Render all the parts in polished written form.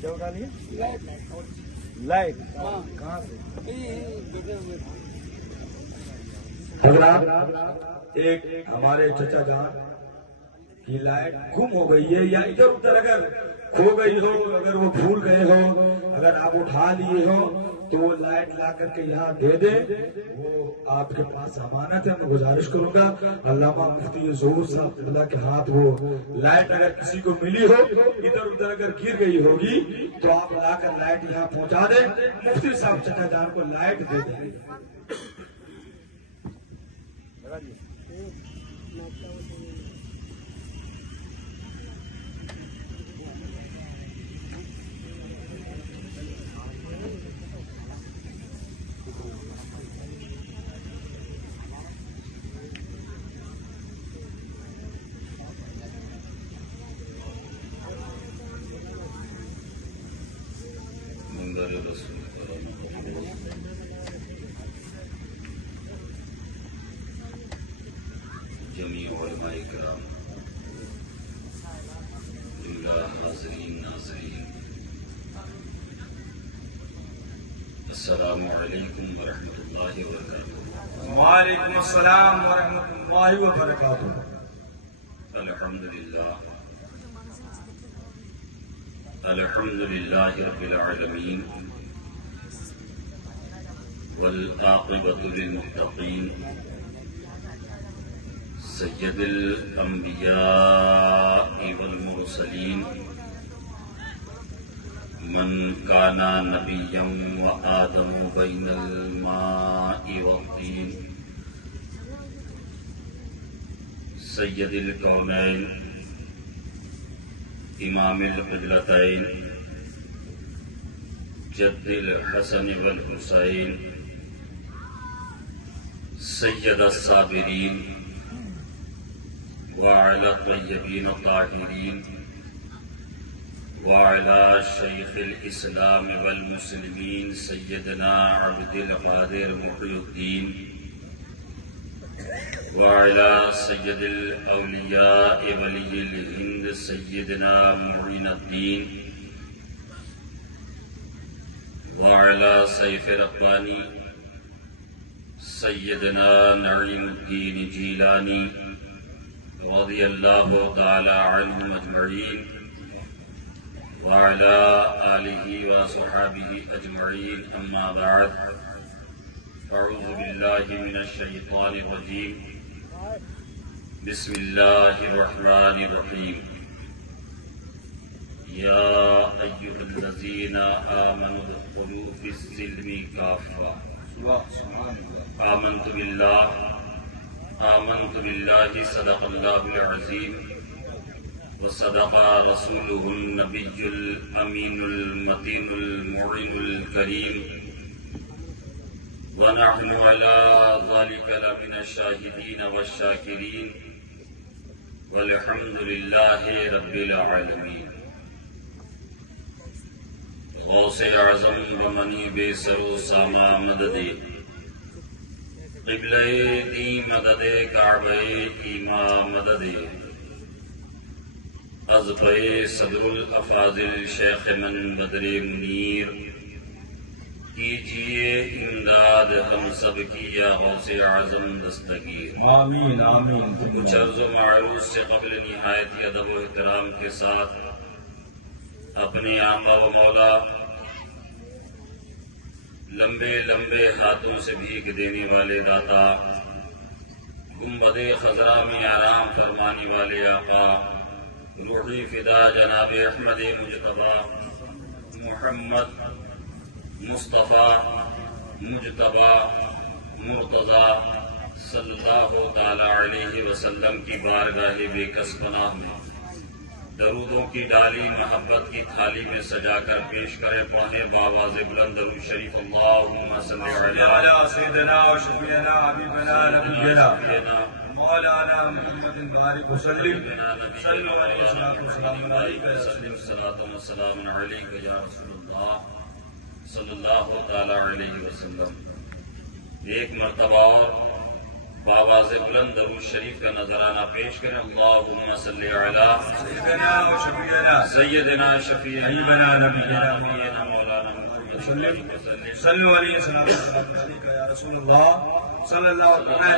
کیا اٹھا لیا؟ لائٹ کہاں سے؟ حضرات ایک ہمارے چچا جان کی لائٹ گم ہو گئی ہے یا ادھر ادھر اگر کھو گئی ہو، اگر وہ بھول گئے ہو، اگر آپ اٹھا لیے ہو تو وہ لائٹ لا کر کے یہاں دے دیں، وہ آپ کے پاس امانت ہے۔ میں گزارش کروں گا علامہ مفتی ظہور صاحب اللہ کے ہاتھ وہ لائٹ اگر کسی کو ملی ہو، ادھر ادھر اگر گر گئی ہوگی تو آپ لا کر لائٹ یہاں پہنچا دیں، مفتی صاحب چچا جان کو لائٹ دے دیں۔ جمیع علماء کرام، جملہ حاضرین ناظرین، السلام علیکم ورحمۃ اللہ وبرکاتہ۔ وعلیکم السلام ورحمۃ اللہ وبرکاتہ۔ الحمد للہ رب العالمین والعاقبۃ للمتقین، سید الانبیاء والمرسلین، من کان نبیا وآدم بین الماء والطین، سید الکونین، امام القبلتین، جد الحسن والحسین، سید الصابرین وعلى الطیبین الطاہرین وعلى شیخ الاسلام والمسلمین سیدنا عبد القادر محی الدین وعلى سید الاولیاء ولی الہند سیدنا معین الدین وعلى سیف ربانی سیدنا نعیم الدین جیلانی رضی اللہ تعالی عنہم اجمعین وعلى آلہ وصحابہ اجمعین، اما بعد، اعوذ باللہ من الشیطان الرجیم، بسم اللہ الرحمن الرحیم، یا ایہا الذین آمنوا ادخلوا فی السلم کافہ، آمنت باللہ صدق اللہ العظیم وصدق رسولہ النبی الامین المتین المعین الکریم ونحن علی ذلک لمن الشاہدین والشاکرین والحمد للہ رب العالمین۔ غوث اعظم بمنی بے سر و ساما مددے، قبلہ دی مددے، کعبہ ایما مددے، عزبِ صدر الافاضل شیخ من بدر منیر، کیجئے امداد ہم سب کی یا غوث اعظم دستگیر۔ آمین آمین۔ کچھ عرض و معروض سے قبل نہایت ادب و احترام کے ساتھ اپنے آقا و مولا لمبے لمبے ہاتھوں سے بھیک دینے والے داتا، گنبد خضرا میں آرام فرمانے والے آقا، روحی فدا جناب احمد مجتبیٰ محمد مصطفیٰ مجتبیٰ مرتضیٰ صلی اللہ تعالی علیہ وسلم کی بارگاہ بے کس پناہ میں درودوں کی ڈالی محبت کی تھالی میں سجا کر پیش کرے، پڑھے بآواز بلند درود شریف، اللہم صلی علی سیدنا و شفیعنا حبیبنا نبینا مولانا محمد بارک وسلم صلو علیہ وسلم والسلام علیک یا رسول اللہ صلی اللہ تعالی علیہ وسلم۔ ایک مرتبہ اور بآواز بلند درود شریف کا نذرانہ پیش کریں۔ اللہم صلی علی سیدنا و شفیعنا سیدنا شفیع حبیبنا نبینا مولانا محمد وسلم صلو علیہ وسلم یا رسول اللہ صلی اللہ تعالی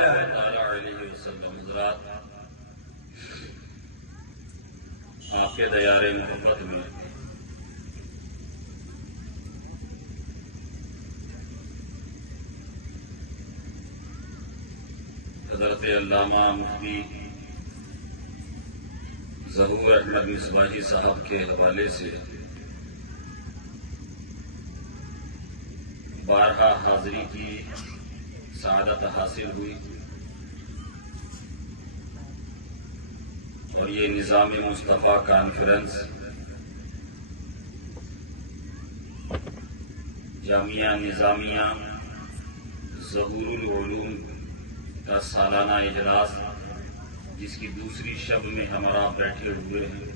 علیہ وسلم۔ حضرات، آپ کے دیار محبت میں حضرت علامہ مفتی ظہور احمد مصباحی صاحب کے حوالے سے بارہا حاضری کی سعادت حاصل ہوئی، اور یہ نظام مصطفیٰ کانفرنس جامعہ نظامیہ ظہور العلوم کا سالانہ اجلاس، جس کی دوسری شب میں ہمارا بیٹھے ہوئے ہیں۔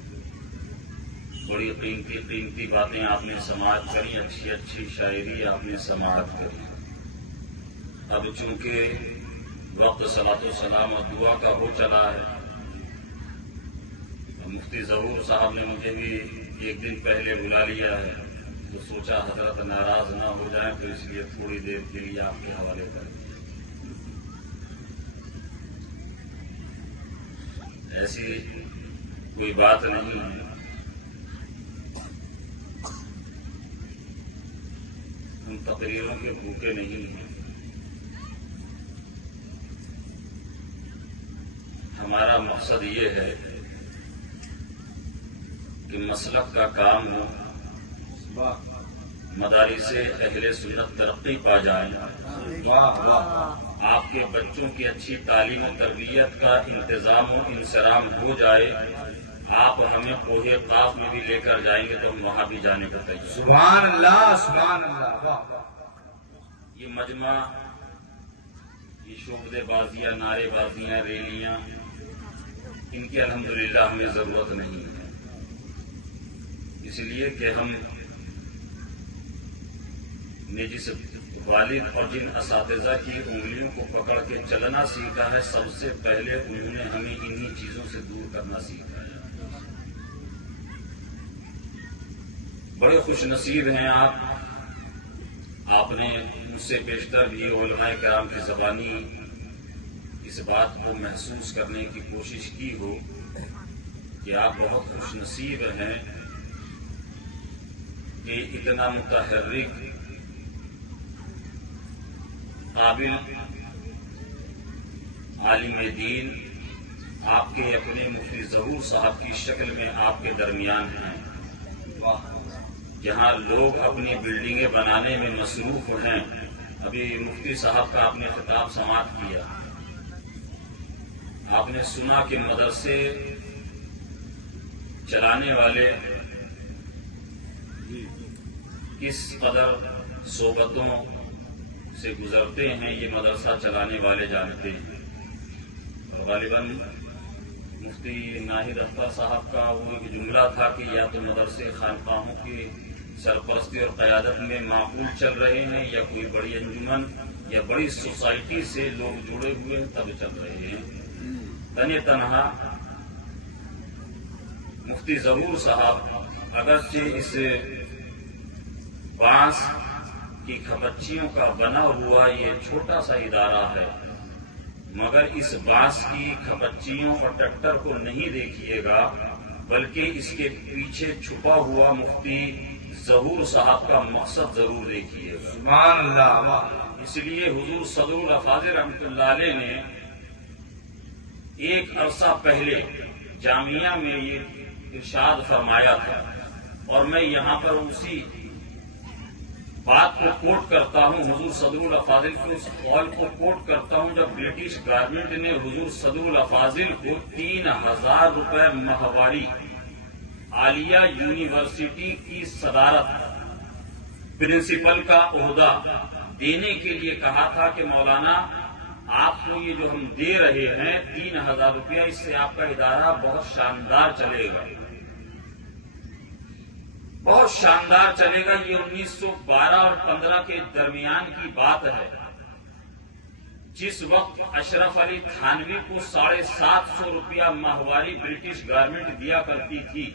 بڑی قیمتی باتیں آپ نے سماعت کری، اچھی شاعری آپ نے سماعت کری۔ اب چونکہ وقت صلاۃ و سلام اور دعا کا ہو چلا ہے، مفتی ظہور صاحب نے مجھے بھی ایک دن پہلے بلا لیا ہے، تو سوچا حضرت ناراض نہ ہو جائیں، تو اس لیے تھوڑی دیر کے لیے آپ کے حوالے کر دیں۔ ایسی کوئی بات نہیں ہے، ہم تقریروں کے بھوکے نہیں ہیں۔ ہمارا مقصد یہ ہے کہ مسلک کا کام ہو، مدارس اہل سنت ترقی پا جائیں، آپ کے بچوں کی اچھی تعلیم و تربیت کا انتظام و انصرام ہو جائے، آپ ہمیں کوہ قاف میں بھی لے کر جائیں گے تو ہم وہاں بھی جانے کا تیار۔ سبحان اللہ سبحان اللہ۔ یہ مجمع، یہ شعبدے بازیاں، نعرے بازیاں، ریلیاں، ان کی الحمدللہ ہمیں ضرورت نہیں ہے، اس لیے کہ ہم نے جس والد اور جن اساتذہ کی انگلیوں کو پکڑ کے چلنا سیکھا ہے، سب سے پہلے انہوں نے ہمیں انہی چیزوں سے دور کرنا سیکھا ہے۔ بڑے خوش نصیب ہیں آپ نے مجھ سے بیشتر بھی علماء کرام کی زبانی اس بات کو محسوس کرنے کی کوشش کی ہو کہ آپ بہت خوش نصیب ہیں کہ اتنا متحرک، قابل عالم دین آپ کے اپنے مفتی ظہور صاحب کی شکل میں آپ کے درمیان ہیں۔ جہاں لوگ اپنی بلڈنگیں بنانے میں مصروف ہیں، ابھی مفتی صاحب کا آپ نے خطاب سماعت کیا، آپ نے سنا کہ مدرسے چلانے والے کس قدر صحبتوں سے گزرتے ہیں، یہ مدرسہ چلانے والے جانتے ہیں۔ اور غالباً مفتی ناہید اختر صاحب کا وہ ایک جملہ تھا کہ یا تو مدرسے خانقاہوں کی سرپرستی اور قیادت میں معقول چل رہے ہیں، یا کوئی بڑی انجمن یا بڑی سوسائٹی سے لوگ جڑے ہوئے ہیں تب چل رہے ہیں۔ تنہا مفتی ظہور صاحب اگرچہ اس بانس کی کھپچیوں کا بنا ہوا یہ چھوٹا سا ادارہ ہے، مگر اس بانس کی کھپچیوں اور ٹکٹر کو نہیں دیکھیے گا، بلکہ اس کے پیچھے چھپا ہوا مفتی ظہور صاحب کا مقصد ضرور دیکھیے گا۔ سبحان اللہ۔ اس لیے حضور صدر الافاضل رحمۃ اللہ علیہ نے ایک عرصہ پہلے جامعہ میں یہ ارشاد فرمایا تھا، اور میں یہاں پر اسی بات کو کوٹ کرتا ہوں، حضور صدر الافاضل کے اس قول کو کوٹ کرتا ہوں، جب برٹش گورنمنٹ نے حضور صدر الافاضل کو 3000 روپے ماہواری عالیہ یونیورسٹی کی صدارت، پرنسپل کا عہدہ دینے کے لیے کہا تھا کہ مولانا آپ کو یہ جو ہم دے رہے ہیں 3000 روپیہ، اس سے آپ کا ادارہ بہت شاندار چلے گا، بہت شاندار چلے گا۔ یہ 1912 اور 15 کے درمیان کی بات ہے، جس وقت اشرف علی تھانوی کو 750 روپیہ ماہواری برٹش گورنمنٹ دیا کرتی تھی،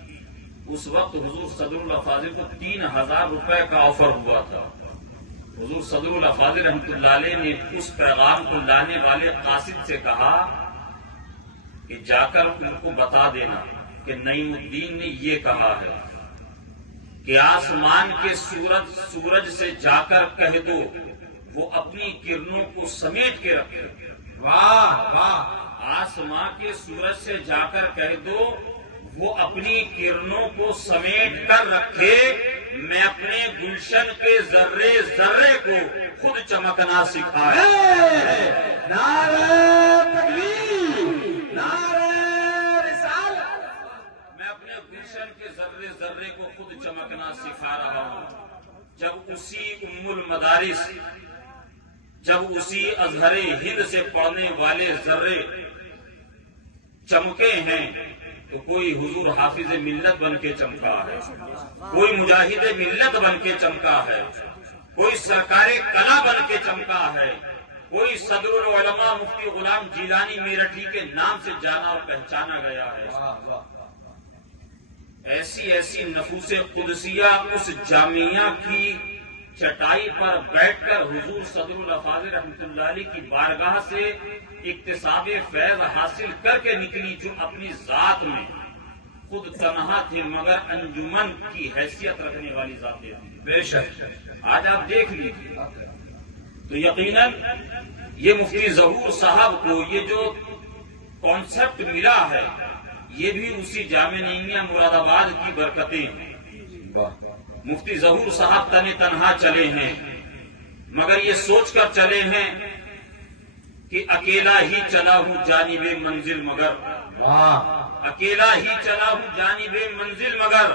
اس وقت حضور صدر الافاضل کو 3000 روپے کا آفر ہوا تھا۔ حضور صدر الافاضل رحمۃ اللہ علیہ نے اس پیغام کو لانے والے قاصد سے کہا کہ جا کر ان کو بتا دینا کہ نعیم الدین نے یہ کہا ہے کہ آسمان کے سورج سے جا کر کہہ دو وہ اپنی کرنوں کو سمیٹ کے رکھے۔ واہ واہ، آسمان کے سورج سے جا کر کہہ دو وہ اپنی کرنوں کو سمیٹ کر رکھے، میں اپنے گلشن کے ذرے ذرے کو خود چمکنا سکھایا۔ نعرہ تکبیر، نعرہ رسالت۔ میں اپنے گلشن کے ذرے ذرے کو خود چمکنا سکھا رہا ہوں۔ جب اسی ام المدارس، جب اسی ازہر ہند سے پڑھنے والے ذرے چمکے ہیں تو کوئی حضور حافظ ملت بن کے چمکا ہے، کوئی مجاہد ملت بن کے چمکا ہے، کوئی سرکار کلا بن کے چمکا ہے، کوئی صدر العلماء مفتی غلام جیلانی میرٹھی کے نام سے جانا اور پہچانا گیا ہے۔ ایسی ایسی نفوس قدسیہ اس جامعہ کی چٹائی پر بیٹھ کر حضور صدر الافاضل رحمۃ اللہ علیہ کی بارگاہ سے اکتساب فیض حاصل کر کے نکلی، جو اپنی ذات میں خود تنہا تھے مگر انجمن کی حیثیت رکھنے والی ذاتیں تھیں۔ بے شک آج آپ دیکھ لیجیے تو یقیناً یہ مفتی ظہور صاحب کو یہ جو کانسیپٹ ملا ہے یہ بھی اسی جامعہ نعیمیہ مراد آباد کی برکتیں ہیں۔ مفتی ظہور صاحب تنہا چلے ہیں مگر یہ سوچ کر چلے ہیں کہ اکیلا ہی چلا ہوں جانب منزل مگر، اکیلا ہی چلا ہوں جانب منزل مگر،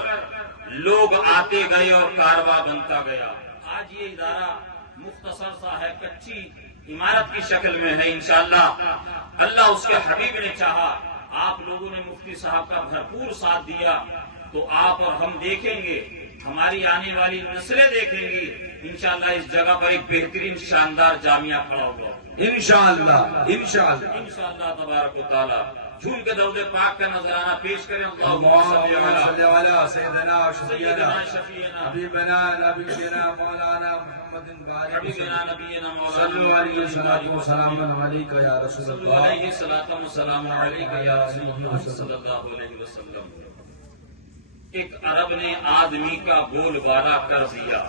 لوگ آتے گئے اور کارواں بنتا گیا۔ آج یہ ادارہ مختصر سا ہے، کچی عمارت کی شکل میں ہے، انشاءاللہ اللہ اس کے حبیب نے چاہا، آپ لوگوں نے مفتی صاحب کا بھرپور ساتھ دیا تو آپ اور ہم دیکھیں گے، ہماری آنے والی نسلیں دیکھیں گی، انشاءاللہ اس جگہ پر ایک بہترین شاندار جامعہ کھڑا ہوگا انشاءاللہ انشاءاللہ انشاءاللہ تبارک و تعالی۔ جھوم کے درود پاک کا نذرانہ پیش کریں۔ اللہم صلی علی سیدنا و سیدنا شفیعنا شفیعنا حبیبنا نبینا مولانا محمد بارک حبیبنا نبینا صلو علیہ مولانا وسلم علیک یا رسول صلو اللہ علیہ الصلوۃ والسلام علیک یا رسول اللہ صلی اللہ علیہ وسلم۔ ایک عرب نے آدمی کا بول بالا کر دیا،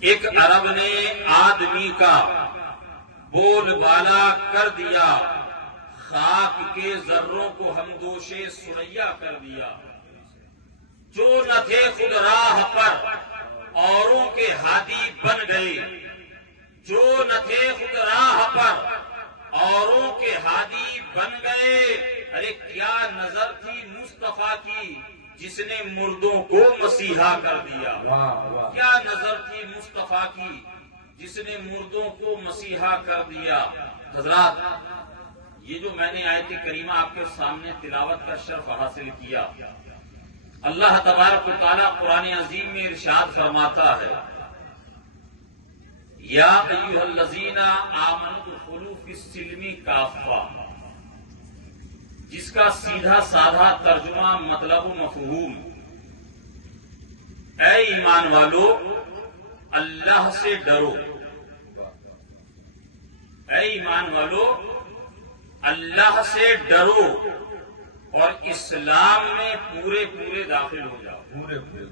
ایک عرب نے آدمی کا بول بالا کر دیا، خاک کے ذروں کو ہم دوشے سریا کر دیا۔ جو نہ تھے خود راہ پر اوروں کے ہادی بن گئے، جو نہ تھے خود راہ پر اوروں کے ہادی بن گئے۔ ارے کیا نظر تھی مصطفیٰ کی جس نے مردوں کو مسیحا کر دیا، کیا نظر تھی مصطفیٰ کی جس نے مردوں کو مسیحا کر دیا۔ حضرات، یہ جو میں نے آیت کریمہ آپ کے سامنے تلاوت کا شرف حاصل کیا، اللہ تبارک و تعالیٰ قرآن عظیم میں ارشاد فرماتا ہے، یا ایھا الذین آمنوا ادخلوا فی السلم کافہ، جس کا سیدھا سادھا ترجمہ مطلب و مفہوم، اے ایمان والو اللہ سے ڈرو، اے ایمان والو اللہ سے ڈرو اور اسلام میں پورے پورے داخل ہو جاؤ۔ پورے پورے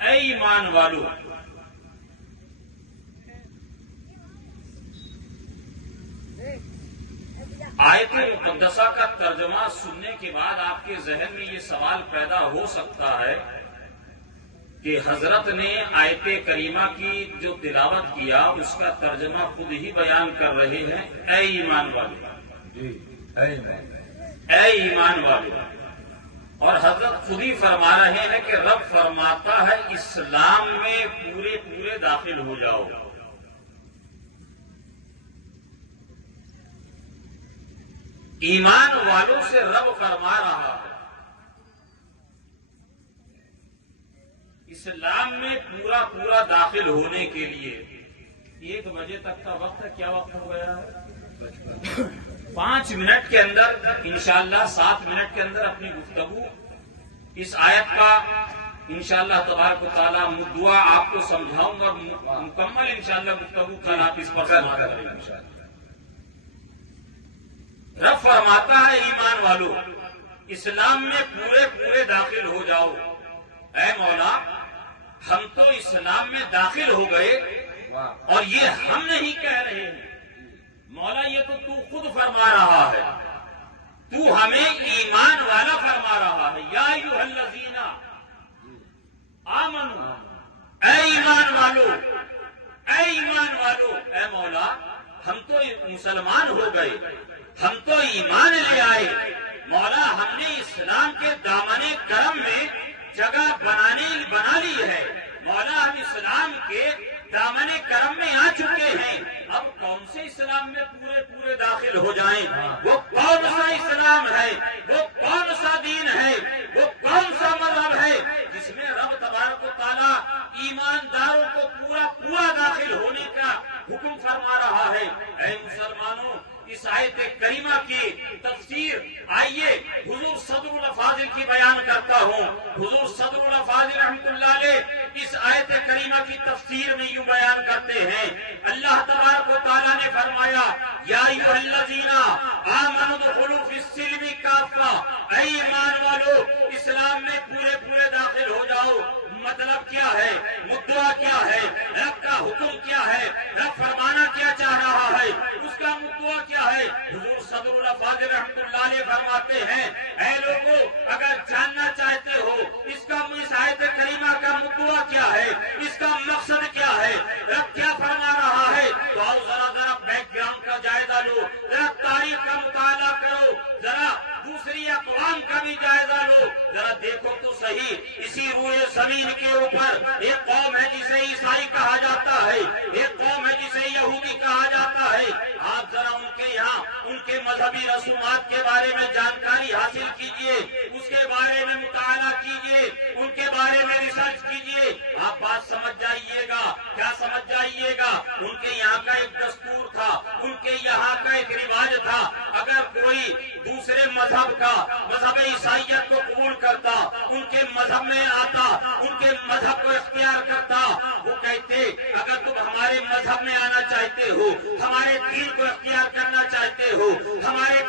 اے ایمان والو، آیت مقدسہ کا ترجمہ سننے کے بعد آپ کے ذہن میں یہ سوال پیدا ہو سکتا ہے کہ حضرت نے آیت کریمہ کی جو تلاوت کیا اس کا ترجمہ خود ہی بیان کر رہے ہیں، اے ایمان والو، جی اے ایمان والو، اور حضرت خود ہی فرما رہے ہیں کہ رب فرماتا ہے اسلام میں پورے پورے داخل ہو جاؤ۔ ایمان والوں سے رب فرما رہا ہے اسلام میں پورا پورا داخل ہونے کے لیے 1 بجے تک کا وقت ہے. کیا وقت ہو گیا ہے؟ 5 منٹ کے اندر انشاءاللہ 7 منٹ کے اندر اپنی گفتگو اس آیت کا انشاءاللہ تبارک و تعالیٰ دعا آپ کو سمجھاؤں گا. مکمل انشاءاللہ گفتگو کل آپ اس پر سمجھ کریں انشاءاللہ. رب فرماتا ہے ایمان والو اسلام میں پورے پورے داخل ہو جاؤ. اے مولا ہم تو اسلام میں داخل ہو گئے اور یہ ہم نہیں کہہ رہے ہیں مولا، یہ تو خود فرما رہا ہے. تو ہمیں ایمان والا فرما رہا ہے. یا ایھا الذین آمنو، اے ایمان والو، اے ایمان والو، اے مولا ہم تو مسلمان ہو گئے، ہم تو ایمان لے آئے مولا، ہم نے اسلام کے دامن کرم میں جگہ بنا لی ہے مولا، ہم اسلام کے دامن کرم میں آ چکے ہیں. اب کون سے اسلام میں پورے پورے داخل ہو جائیں؟ وہ کون سا اسلام ہے؟ وہ کون سا دین ہے؟ وہ کون سا مذہب ہے جس میں رب تبارک و تعالیٰ ایمانداروں کو پورا پورا داخل ہونے کا حکم فرما رہا ہے؟ اے مسلمانوں اس آیت کریمہ کی تفسیر آئیے حضور صدر الافاضل کی بیان کرتا ہوں. حضور صدر الافاضل رحمۃ اللہ علیہ اس آیت کریمہ کی تفسیر میں یوں بیان کرتے ہیں. اللہ تبارک و تعالیٰ نے فرمایا یا ایھا الذین آمنوا ادخلوا فی السلم کافہ، اے ایمان والو اسلام میں پورے پورے داخل ہو جاؤ. مطلب کیا ہے؟ مدعا کیا ہے؟ رب کا حکم کیا ہے؟ رب فرمانا کیا چاہ رہا ہے؟ اس کا مدعا کیا ہے؟ حضور صدر الافاضل رحمۃ اللہ علیہ فرماتے ہیں اے لوگوں اگر جاننا چاہتے ہو اس آیت کریمہ کا مدعا کیا ہے، اس کا مقصد کیا ہے، رب کیا فرما رہا ہے، تو آؤ ذرا بیک گراؤنڈ کا جائزہ لو، ذرا تاریخ کا مطالعہ کرو، ذرا دوسری اقوام کا بھی جائزہ لو. ذرا دیکھو تو صحیح اسی روئے زمین کے اوپر ایک قوم ہے جسے عیسائی کہا جاتا ہے، ایک قوم ہے جسے یہودی کہا جاتا ہے. آپ ذرا ان کے یہاں ان کے مذہبی رسومات کے بارے میں جانکاری حاصل کیجئے، اس کے بارے میں مطالعہ کیجئے، ان کے بارے میں ریسرچ کیجئے. آپ بات سمجھ جائیے گا. کیا سمجھ جائیے گا؟ ان کے یہاں کا ایک دستور تھا، ان کے یہاں کا ایک رواج تھا. اگر کوئی دوسرے مذہب کا مذہب عیسائیت کو قبول کرتا، ان کے مذہب میں آتا، ان کے مذہب کو اختیار کرتا، وہ کہتے اگر تم ہمارے مذہب میں آنا چاہتے ہو، ہمارے دین کو اختیار کرنا چاہتے ہو، ہمارے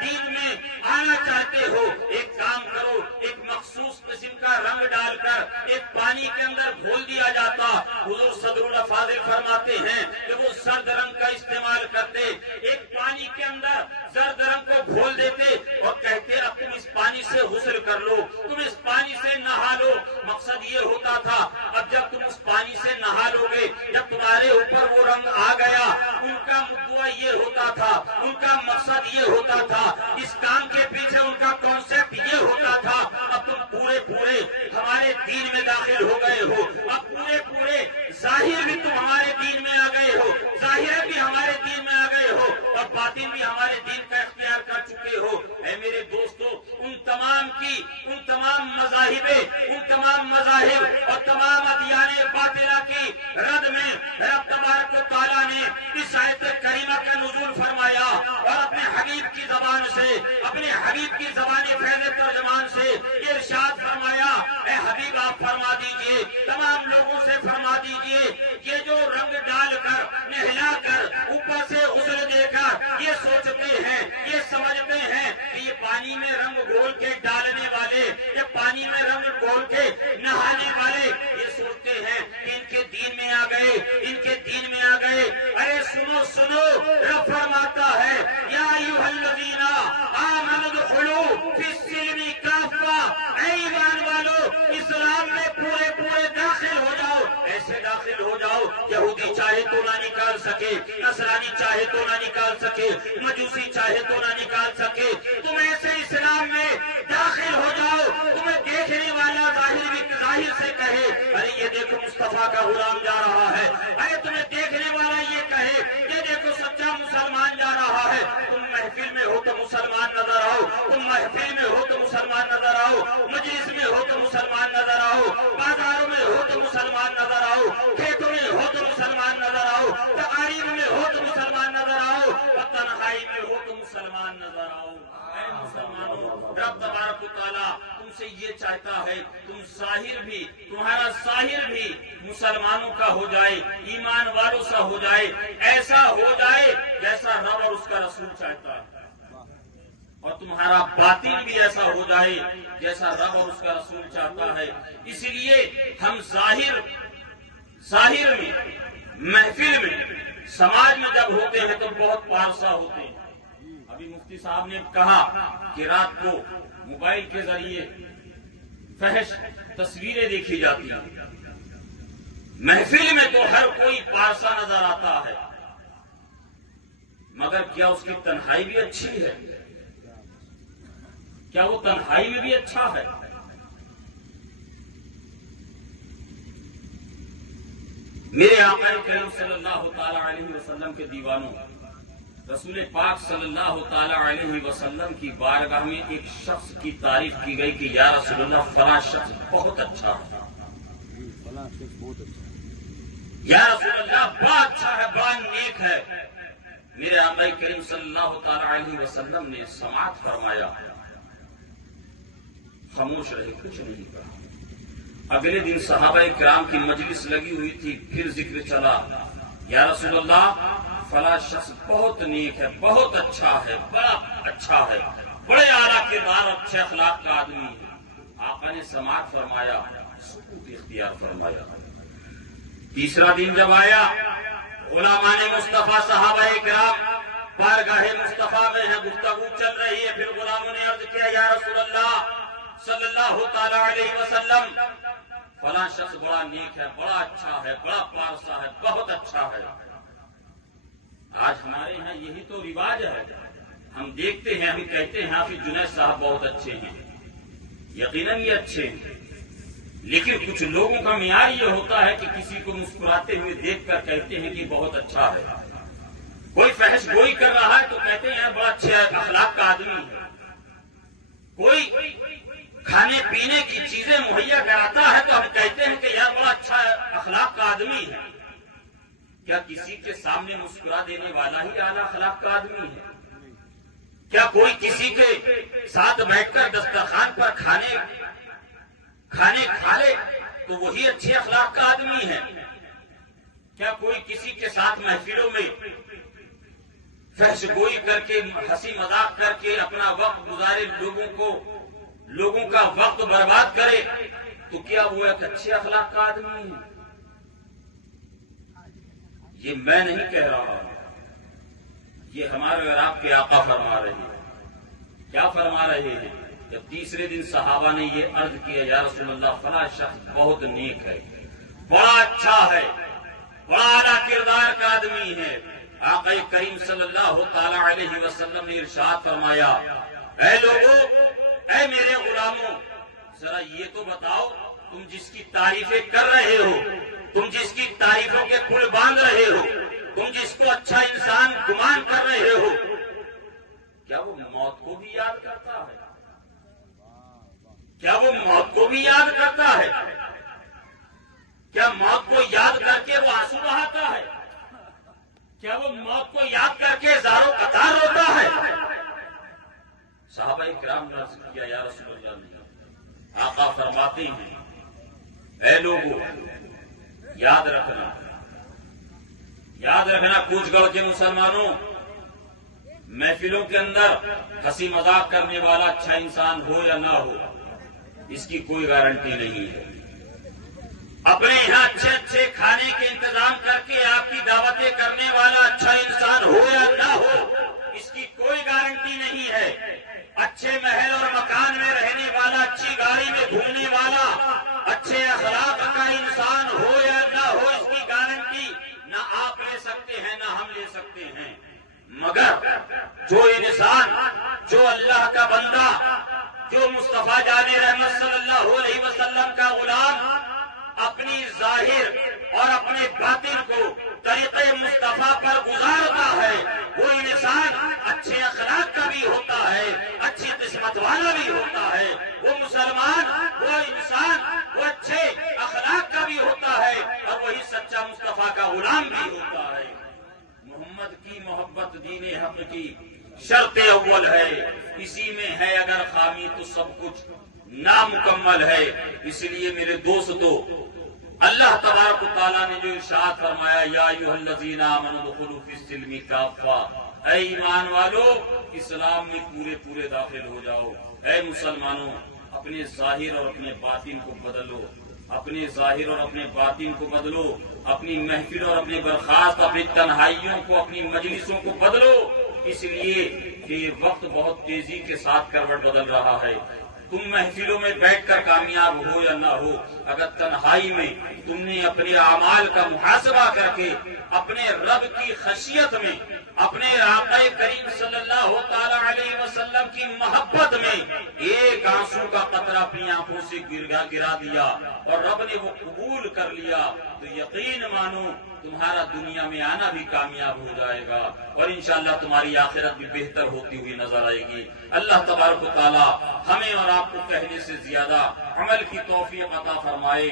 دین میں آنا چاہتے ہو، ایک کام کرو، ایک مخصوص قسم کا رنگ ڈال کر ایک پانی کے اندر گھول دیا جاتا. حضور صدر الافاضل فرماتے ہیں کہ وہ زرد رنگ کا استعمال کرتے، ایک پانی کے اندر زرد رنگ کو گھول دیتے اور کہتے اب تم اس پانی سے غسل کر لو، تم اس پانی سے نہا لو. مقصد یہ ہوتا تھا اب جب تم اس پانی سے نہا لو گے، جب تمہارے اوپر وہ رنگ آ گیا، ان کا مدعا یہ ہوتا تھا، ان کا مقصد یہ ہوتا تھا، اس کام کے پیچھے ان کا کانسیپٹ یہ ہوتا تھا اب تم پورے پورے ہمارے دین میں داخل ہو گئے ہو، اب پورے پورے ظاہر بھی تم ہمارے دین میں آ گئے ہو، ظاہر بھی ہمارے دین میں آ گئے ہو اور باطن بھی ہمارے دین کا اختیار کر چکے ہو. اے میرے دوستو ان تمام مذاہب اور تمام ادیان باطلہ کی رد میں رب تبارک و تعالیٰ نے اس آیت کریمہ کا نزول فرمایا اور اپنے حبیب کی زبان سے، اپنے حبیب کی زبان فیض ترجمان سے ارشاد فرمایا اے حبیب آپ فرما دیجئے، تمام لوگوں سے فرما دیجئے یہ جو رنگ ڈال کر نہلا کر اوپر سے غسل دے کر یہ سوچتے ہیں، یہ سمجھتے ہیں کہ یہ پانی میں رنگ گھول کے ڈالنے والے، یہ پانی میں رنگ گھول کے نہانے والے یہ سوچتے ہیں کہ ان کے دین میں آ گئے، ان کے دین میں آ گئے. ارے سنو رب فرماتا ہے یا ایھا الذین آمنوا ادخلوا فی السلم کافہ، اے ایمان والو اسلام میں پورے پورے داخل ہو جاؤ. ایسے داخل ہو جاؤ یہودی چاہے تو نہ نکال سکے، نصرانی چاہے تو نہ نکال سکے، مجوسی چاہے تو نہ نکال سکے. تم ایسے اسلام میں داخل ہو جاؤ تمہیں دیکھنے والا ظاہر سے کہے ارے یہ دیکھو مصطفیٰ کا غلام جا رہا ہے، ارے تمہیں دیکھنے والا یہ کہے یہ دیکھو سچا مسلمان جا رہا ہے. تم محفل سے یہ چاہتا ہے تم ظاہر بھی، تمہارا ظاہر بھی مسلمانوں کا ہو جائے، ایمان والوں سا ہو جائے، ایسا ہو جائے جیسا رب اور اس کا رسول چاہتا ہے، اور تمہارا باطن بھی ایسا ہو جائے جیسا رب اور اس کا رسول چاہتا ہے۔ اس لیے ہم ظاہر میں، محفل میں، سماج میں جب ہوتے ہیں تو بہت پارسا ہوتے ہیں۔ ابھی مفتی صاحب نے کہا کہ رات کو موبائل کے ذریعے فحش تصویریں دیکھی جاتی ہیں، محفل میں تو ہر کوئی پارسا نظر آتا ہے، مگر کیا اس کی تنہائی بھی اچھی ہے؟ کیا وہ تنہائی میں بھی اچھا ہے؟ میرے آقا کریم صلی اللہ تعالی علیہ وسلم کے دیوانوں، رسول پاک صلی اللہ تعالی علیہ وسلم کی بارگاہ میں ایک شخص کی تعریف کی گئی کہ یا رسول اللہ فلاں شخص بہت اچھا ہے، یا رسول اللہ بڑا اچھا ہے، بڑا نیک ہے۔ میرے آقا کریم صلی اللہ تعالی علیہ وسلم نے سماعت فرمایا، خاموش رہے، کچھ نہیں کہا۔ اگلے دن صحابہ کرام کی مجلس لگی ہوئی تھی، پھر ذکر چلا، یا رسول اللہ فلاں شخص بہت نیک ہے، بہت اچھا ہے، بڑا اچھا ہے، بڑے اعلیٰ کردار، اچھے اخلاق کا آدمی ہے۔ آقا نے سماعت فرمایا، سکوت اختیار فرمایا۔ تیسرا دن جب آیا، غلامان مصطفیٰ صحابہ کرام بارگاہ مصطفیٰ میں ہے، گفتگو چل رہی ہے، پھر غلاموں نے عرض کیا یا رسول اللہ صلی اللہ تعالی علیہ وسلم فلاں شخص بڑا نیک ہے، بڑا اچھا ہے، بڑا پارسا ہے، بہت اچھا ہے۔ آج ہمارے یہاں یہی تو رواج ہے، ہم دیکھتے ہیں، ہم کہتے ہیں حافظ جنید صاحب بہت اچھے ہیں، یقیناً یہ اچھے ہیں، لیکن کچھ لوگوں کا معیار یہ ہوتا ہے کہ کسی کو مسکراتے ہوئے دیکھ کر کہتے ہیں کہ بہت اچھا ہے، کوئی فحش گوئی کر رہا ہے تو کہتے ہیں بڑا اچھے اخلاق کا آدمی ہے، کوئی کھانے پینے کی چیزیں مہیا کراتا ہے تو ہم کہتے ہیں کہ یار بڑا اچھا اخلاق کا آدمی ہے۔ کیا کسی کے سامنے مسکرا دینے والا ہی اعلیٰ اخلاق کا آدمی ہے؟ کیا کوئی کسی کے ساتھ بیٹھ کر دسترخوان پر کھانے کھا لے تو وہی اچھے اخلاق کا آدمی ہے؟ کیا کوئی کسی کے ساتھ محفلوں میں فحش گوئی کر کے، ہنسی مذاق کر کے اپنا وقت گزارے، لوگوں کا وقت برباد کرے تو کیا وہ ایک اچھے اخلاق کا آدمی ہے؟ یہ میں نہیں کہہ رہا، یہ ہمارے اور آپ کے آقا فرما رہے ہیں۔ کیا فرما رہے ہیں؟ جب تیسرے دن صحابہ نے یہ عرض کیا یا رسول اللہ فلاں شخص بہت نیک ہے، بڑا اچھا ہے، بڑا اعلیٰ کردار کا آدمی ہے، آقا کریم صلی اللہ تعالی علیہ وسلم نے ارشاد فرمایا، اے لوگوں، اے میرے غلاموں، ذرا یہ تو بتاؤ تم جس کی تعریفیں کر رہے ہو، تم جس کی تعریفوں کے پل باندھ رہے ہو، تم جس کو اچھا انسان گمان کر رہے ہو، کیا وہ موت کو بھی یاد کرتا ہے؟ کیا وہ موت کو بھی یاد کرتا ہے؟ کیا موت کو یاد کر کے وہ آنسو بہاتا ہے؟ کیا وہ موت کو یاد کر کے زاروں قطار روتا ہے؟ صحابہ کرام نے عرض کیا یا رسول اللہ نے، آقا فرماتے ہیں اے لوگوں، یاد رکھنا کوچ گڑھ کے مسلمانوں، محفلوں کے اندر ہنسی مذاق کرنے والا اچھا انسان ہو یا نہ ہو، اس کی کوئی گارنٹی نہیں ہے۔ اپنے یہاں اچھے کھانے کے انتظام کر کے آپ کی دعوتیں کرنے والا اچھا انسان ہو یا نہ ہو، اس کی کوئی گارنٹی نہیں ہے۔ اچھے محل اور مکان میں رہنے والا، اچھی گاڑی میں گھومنے والا، اچھے اخلاق کا انسان ہو یا نہ ہو، اس کی گارنٹی نہ آپ لے سکتے ہیں نہ ہم لے سکتے ہیں۔ مگر جو انسان، جو اللہ کا بندہ، جو مصطفیٰ جان رحمت صلی اللہ علیہ وسلم کا غلام اپنی ظاہر اور اپنے باطن کو طریقے مصطفیٰ پر گزارتا ہے، وہ انسان اچھے اخلاق کا بھی ہوتا ہے، اچھی قسمت والا بھی ہوتا ہے، وہ مسلمان، وہ انسان، وہ اچھے اخلاق کا بھی ہوتا ہے، اور وہی سچا مصطفیٰ کا غلام بھی ہوتا ہے۔ محمد کی محبت دین حق کی شرط اول ہے، اسی میں ہے اگر خامی تو سب کچھ نامکمل ہے. اس لیے میرے دوستو، اللہ تبارک و تعالیٰ نے جو ارشاد فرمایا یا ایھا الذین آمنوا ادخلوا فی السلم کافہ، اے ایمان والو اسلام میں پورے داخل ہو جاؤ. اے مسلمانوں، اپنے ظاہر اور اپنے باطن کو بدلو، اپنے ظاہر اور اپنے باطن کو بدلو، اپنی محفل اور اپنے برخاست، اپنی تنہائیوں کو، اپنی مجلسوں کو بدلو. اس لیے کہ وقت بہت تیزی کے ساتھ کروٹ بدل رہا ہے. تم محفلوں میں بیٹھ کر کامیاب ہو یا نہ ہو، اگر تنہائی میں تم نے اپنے اعمال کا محاسبہ کر کے اپنے رب کی خشیت میں، اپنے آقا کریم صلی اللہ تعالی علیہ وسلم کی محبت میں ایک آنسو کا قطرہ اپنی آنکھوں سے گرا دیا اور رب نے وہ قبول کر لیا، تو یقین مانو تمہارا دنیا میں آنا بھی کامیاب ہو جائے گا اور انشاءاللہ تمہاری آخرت بھی بہتر ہوتی ہوئی نظر آئے گی. اللہ تبارک و تعالی ہمیں اور آپ کو کہنے سے زیادہ عمل کی توفیق عطا فرمائے.